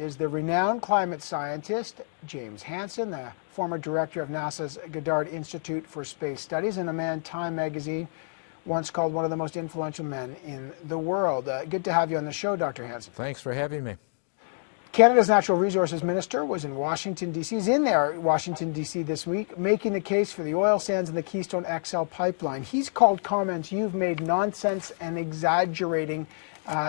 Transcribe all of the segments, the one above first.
is the renowned climate scientist James Hansen, the former director of NASA's Goddard Institute for Space Studies, and a man Time magazine once called one of the most influential men in the world. Good to have you on the show, Dr. Hansen. Thanks for having me. Canada's Natural Resources Minister was in Washington, D.C. He's in there, Washington, D.C. this week, making the case for the oil sands and the Keystone XL pipeline. He's called comments you've made nonsense and exaggerating,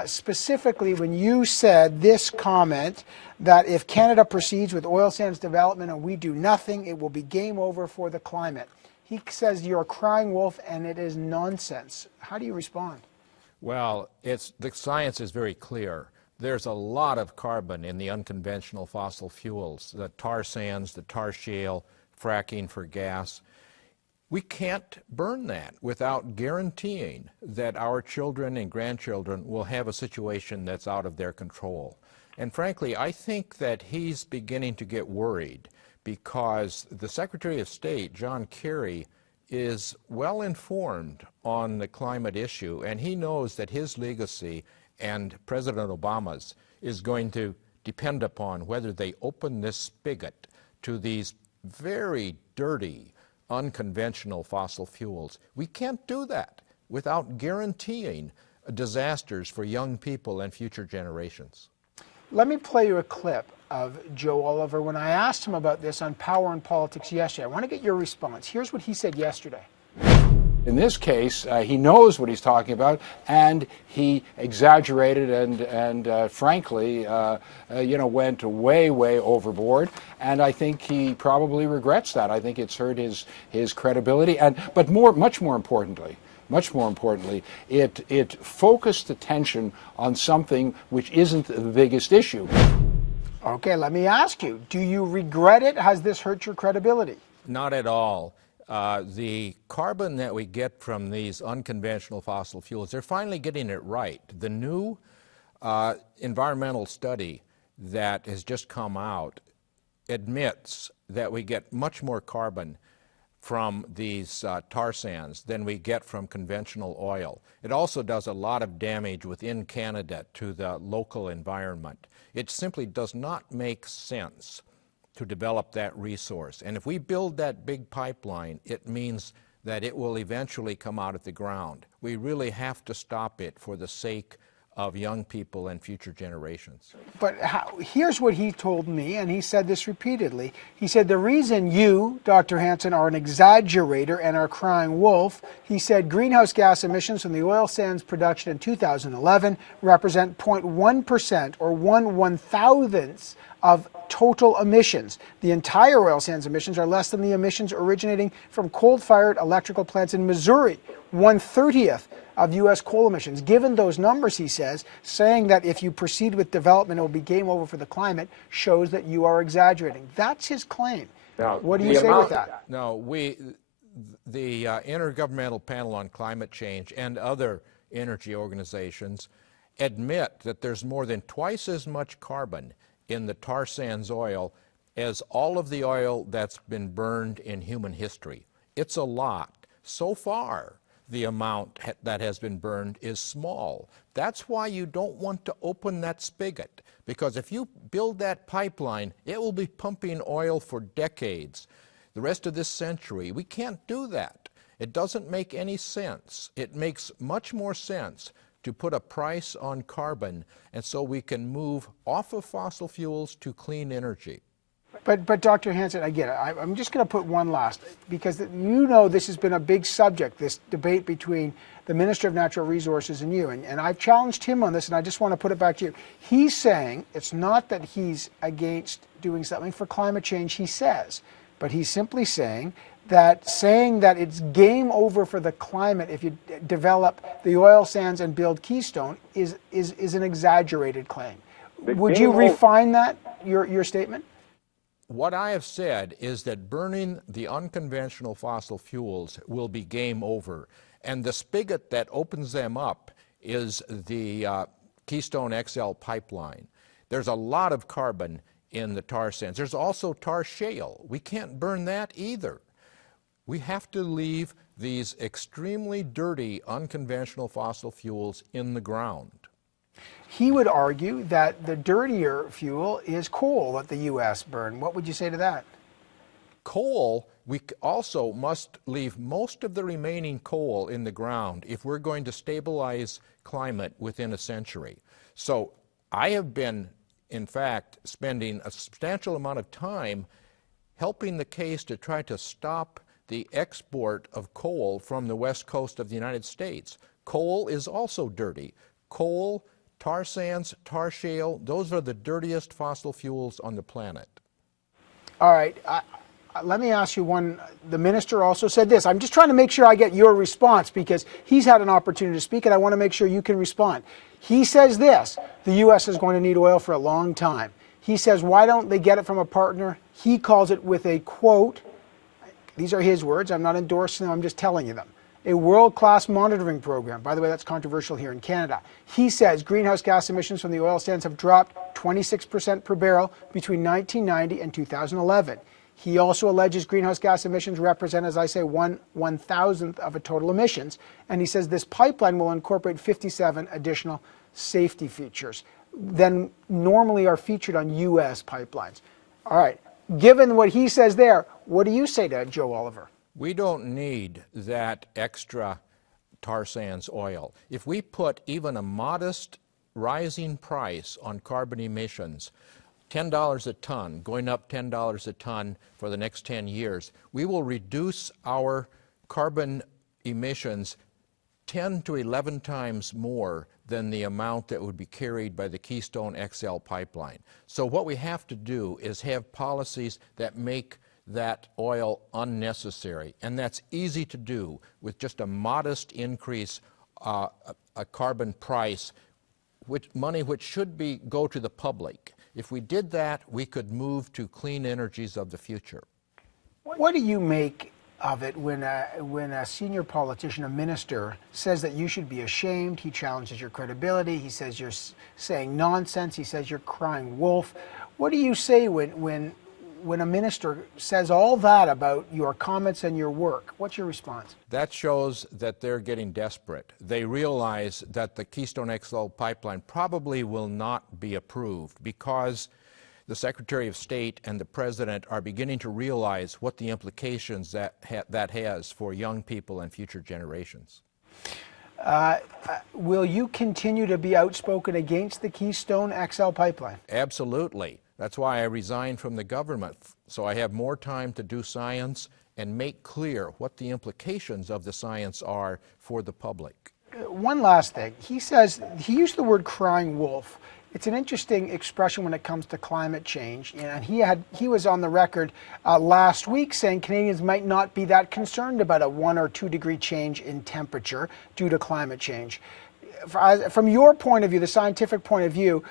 specifically when you said this comment that if Canada proceeds with oil sands development and we do nothing, it will be game over for the climate. He says you're a crying wolf and it is nonsense. How do you respond? Well, the science is very clear. There's a lot of carbon in the unconventional fossil fuels, the tar sands, the tar shale, fracking for gas. We can't burn that without guaranteeing that our children and grandchildren will have a situation that's out of their control. And frankly, I think that he's beginning to get worried because the Secretary of State, John Kerry, is well informed on the climate issue, and he knows that his legacy and President Obama's is going to depend upon whether they open this spigot to these very dirty, unconventional fossil fuels. We can't do that without guaranteeing disasters for young people and future generations. Let me play you a clip of Joe Oliver when I asked him about this on Power and Politics yesterday. I want to get your response. Here's what he said yesterday. In this case, he knows what he's talking about, and he exaggerated and frankly, went way overboard. And I think he probably regrets that. I think it's hurt his credibility. But much more importantly, it focused attention on something which isn't the biggest issue. Okay, let me ask you: do you regret it? Has this hurt your credibility? Not at all. The carbon that we get from these unconventional fossil fuels, they're finally getting it right. The new environmental study that has just come out admits that we get much more carbon from these tar sands than we get from conventional oil. It also does a lot of damage within Canada to the local environment. It simply does not make sense to develop that resource. And if we build that big pipeline, it means that it will eventually come out of the ground. We really have to stop it for the sake of young people and future generations. But here's what he told me, and he said this repeatedly. He said the reason you, Dr. Hansen, are an exaggerator and are crying wolf, he said greenhouse gas emissions from the oil sands production in 2011 represent 0.1% or 1/1000th of total emissions. The entire oil sands emissions are less than the emissions originating from coal-fired electrical plants in Missouri, 1/30th of U.S. coal emissions. Given those numbers, he says, saying that if you proceed with development, it will be game over for the climate, shows that you are exaggerating. That's his claim. Now, what do you say with that? No, the Intergovernmental Panel on Climate Change and other energy organizations admit that there's more than twice as much carbon in the tar sands oil as all of the oil that's been burned in human history. It's a lot. So far, the amount that has been burned is small. That's why you don't want to open that spigot, because if you build that pipeline, it will be pumping oil for decades, the rest of this century. We can't do that. It doesn't make any sense. It makes much more sense to put a price on carbon, and so we can move off of fossil fuels to clean energy. But Dr. Hansen, I get it. I'm just going to put one last, because you know this has been a big subject, this debate between the Minister of Natural Resources and you, and I've challenged him on this, and I just want to put it back to you. He's saying it's not that he's against doing something for climate change, he says, but he's simply saying that it's game over for the climate if you develop the oil sands and build Keystone is an exaggerated claim. Would you refine that, your statement? What I have said is that burning the unconventional fossil fuels will be game over. And the spigot that opens them up is the Keystone XL pipeline. There's a lot of carbon in the tar sands. There's also tar shale. We can't burn that either. We have to leave these extremely dirty unconventional fossil fuels in the ground. he would argue that the dirtier fuel is coal that the U.S. burn. What would you say to that? Coal, we also must leave most of the remaining coal in the ground if we're going to stabilize climate within a century. So I have been, in fact, spending a substantial amount of time helping the case to try to stop the export of coal from the west coast of the United States. Coal is also dirty. Coal, tar sands, tar shale, those are the dirtiest fossil fuels on the planet. All right. Let me ask you one. The minister also said this. I'm just trying to make sure I get your response because he's had an opportunity to speak and I want to make sure you can respond. He says this, the U.S. is going to need oil for a long time. He says, why don't they get it from a partner? He calls it with a quote. These are his words. I'm not endorsing them. I'm just telling you them. A world-class monitoring program. By the way, that's controversial here in Canada. He says greenhouse gas emissions from the oil sands have dropped 26% per barrel between 1990 and 2011. He also alleges greenhouse gas emissions represent, as I say, 1/1000th of a total emissions. And he says this pipeline will incorporate 57 additional safety features than normally are featured on U.S. pipelines. All right. Given what he says there, what do you say to Joe Oliver? We don't need that extra tar sands oil. If we put even a modest rising price on carbon emissions, $10 a ton, going up $10 a ton for the next 10 years, we will reduce our carbon emissions 10 to 11 times more than the amount that would be carried by the Keystone XL pipeline. So what we have to do is have policies that make that oil unnecessary, and that's easy to do with just a modest increase, a carbon price, money which should go to the public. If we did that, we could move to clean energies of the future. What do you make of it when a senior politician, a minister, says that you should be ashamed? He challenges your credibility. He says you're saying nonsense. He says you're crying wolf. What do you say when a minister says all that about your comments and your work? What's your response? That shows that they're getting desperate. They realize that the Keystone XL pipeline probably will not be approved because the Secretary of State and the President are beginning to realize what the implications that has for young people and future generations. Will you continue to be outspoken against the Keystone XL pipeline? Absolutely. That's why I resigned from the government, so I have more time to do science and make clear what the implications of the science are for the public. One last thing. He says, he used the word crying wolf. It's an interesting expression when it comes to climate change. And he was on the record last week saying Canadians might not be that concerned about a 1 or 2 degree change in temperature due to climate change. From your point of view, the scientific point of view,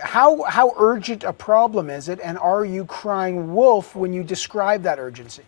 how urgent a problem is it, and are you crying wolf when you describe that urgency?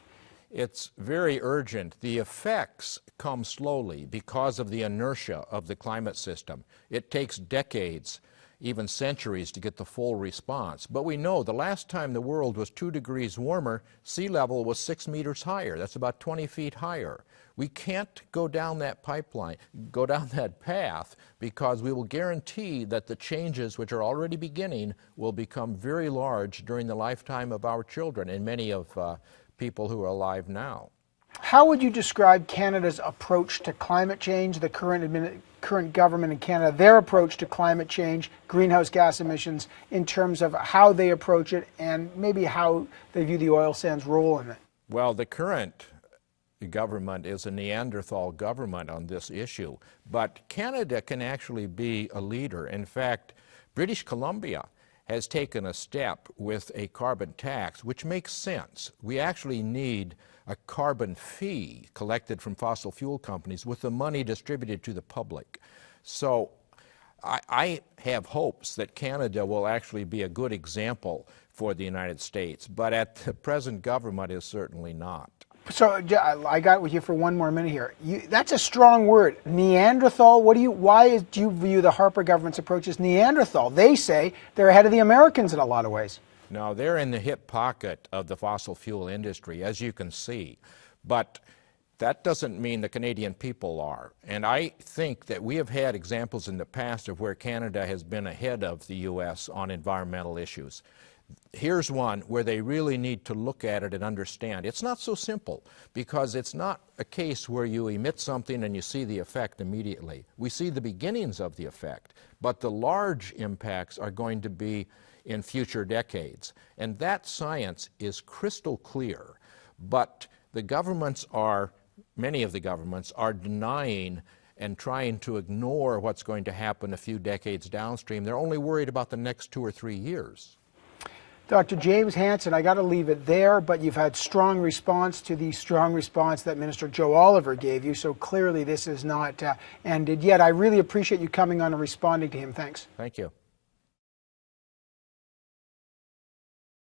It's very urgent. The effects come slowly because of the inertia of the climate system. It takes decades, even centuries, to get the full response. But we know the last time the world was 2 degrees warmer, sea level was 6 meters higher. That's about 20 feet higher. We can't go down that pipeline, go down that path, because we will guarantee that the changes which are already beginning will become very large during the lifetime of our children and many of people who are alive now. How would you describe Canada's approach to climate change, the current government in Canada, their approach to climate change, greenhouse gas emissions, in terms of how they approach it and maybe how they view the oil sands' role in it? Well, the current government is a Neanderthal government on this issue, but Canada can actually be a leader. In fact, British Columbia has taken a step with a carbon tax, which makes sense. We actually need a carbon fee collected from fossil fuel companies with the money distributed to the public. So I have hopes that Canada will actually be a good example for the United States, but at the present government is certainly not. So I got with you for one more minute here. That's a strong word, Neanderthal. Why do you view the Harper government's approach as Neanderthal? They say they're ahead of the Americans in a lot of ways. No, they're in the hip pocket of the fossil fuel industry, as you can see. But That doesn't mean the Canadian people are. And I think that we have had examples in the past of where Canada has been ahead of the U.S. on environmental issues. Here's one where they really need to look at it and understand. It's not so simple, because it's not a case where you emit something and you see the effect immediately. We see the beginnings of the effect, but the large impacts are going to be in future decades. And that science is crystal clear, but the governments are, many of the governments are denying and trying to ignore what's going to happen a few decades downstream. They're only worried about the next 2 or 3 years. Dr. James Hansen, I got to leave it there, but you've had strong response to the strong response that Minister Joe Oliver gave you, so clearly this is not ended yet. I really appreciate you coming on and responding to him. Thanks. Thank you.